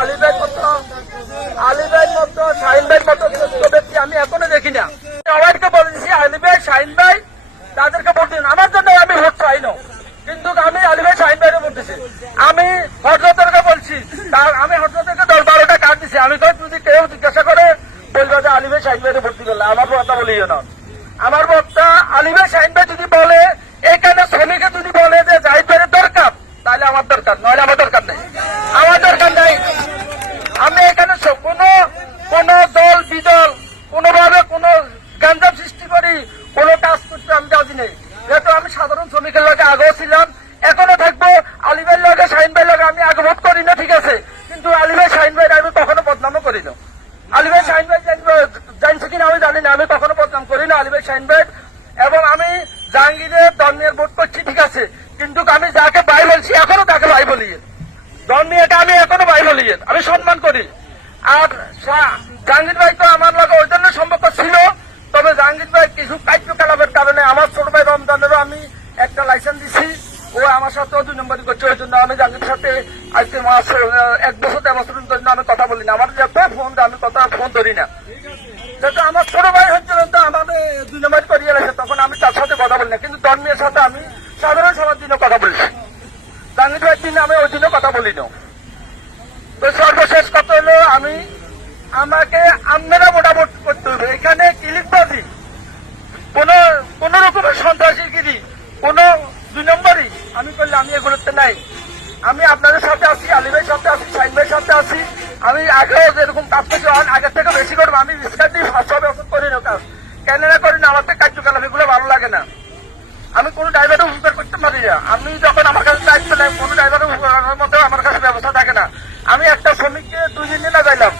আলী ভাইয়ের মতো শাহিন ভাইয়ের মতো ব্যক্তি আমি এখনো দেখি না। সবাইকে বলেছি আলী ভাই শাহিন ভাই তাদেরকে ভোট দিন, আমার জন্য আমি ভোট চাই না, কিন্তু আমি আলী ভাই শাহিন ভাইকে ভোট দিচ্ছি। আমি হজরতকে বলছি, আমি হজরতকে 10-12টা কার্ড দিচ্ছি। আমি তো যদি কেউ জিজ্ঞাসা করে বলবো যে আলী ভাই শাহিন ভাইকে ভোট দিল, আমার কথা বলিও না। আমার বক্তা আলী ভাই শাহিন ভাই যদি বলে এখানে শ্রমিকে যদি বলে যে জাহিদ ভাইয়ের দরকার, তাহলে আমার দরকার, নইলে আমার দরকার নেই, আমার দরকার নেই। আমি এখানে কোন দল বিদল কোনোভাবে কোন গ্যাঞ্জাম সৃষ্টি করি কোন কাজ করতে আমি রাজি নেই। যেহেতু আমি সাধারণ শ্রমিকের লগে আগেও ছিলাম, এখনো থাকবো। আলী ভাইয়ের লগে শাহিন ভাইয়ের লগে আমি আগে ভোট করি না, ঠিক আছে, কিন্তু আলী ভাই শাহিন ভাই আমি কখনো বদনামও করি না। আলী ভাই শাহিন ভাই জানছে কিনা আমি জানি না, আমি কখনো বদনাম করি না আলী ভাই শাহিন ভাই। এবং আমি জাহাঙ্গীরের ধর্মের ভোট করছি, ঠিক আছে, কিন্তু আমি যাকে ভাই বলছি এখনো তাকে ভাই বলি, ধর্মীয়কে আমি এখনো ভাই বলি, আমি সম্মান করি। আর জাহাঙ্গীর ভাই তো আমার লগে ওই জন্য সম্পর্ক ছিল, তবে জাহাঙ্গীর ভাই কিছু কার্যকলাপের কারণে আমার ছোট ভাই রমজানেরও আমি একটা লাইসেন্স দিছি, ও আমার সাথেও 2 নম্বরই করছে। ওই জন্য আমি জাহাঙ্গীর সাথে আজকে 1 বছর 1.5 বছরের জন্য আমি কথা বলি না, আমার যত ফোন আমি ফোন ধরি না। যেহেতু আমার ছোট ভাই হচ্ছিল তো আমাদের 2 নম্বর করিয়ে গেছে, তখন আমি তার সাথে কথা বলি না, কিন্তু ধর্মের সাথে আমি সাধারণ সবার দিনে কথা বলছি। জাহাঙ্গীর ভাইয়ের দিনে আমি ওই দিনও কথা বলি না। তো সর্বশেষ কথা হলো আমাকে আপনারা মোটামুটি করতে হবে। এখানে ক্লিকবাজি কোন রকমের সন্ত্রাসীগিরি কোন 2 নম্বরই আমি করলে আমি এগুলোতে নাই। আমি আপনাদের সাথে আছি, আলী ভাইয়ের সাথে আছি, শাহিন ভাইয়ের সাথে আছি। আমি আগেও যেরকম কাজ করছি আগের থেকে বেশি করবো। আমি রিস্কার দিয়ে 500 বছর করি না কাজ, কেন না করি না, আমার থেকে কার্যকলাপ এগুলো ভালো লাগে না। আমি কোন ড্রাইভারের উপকার করতে পারি না। আমি যখন আমার কাছে দায়িত্ব নেই, কোন ড্রাইভারের উপকারের মতো আমার কাছে ব্যবস্থা থাকে না। আমি একটা শ্রমিককে 2 দিন না যাইলাম,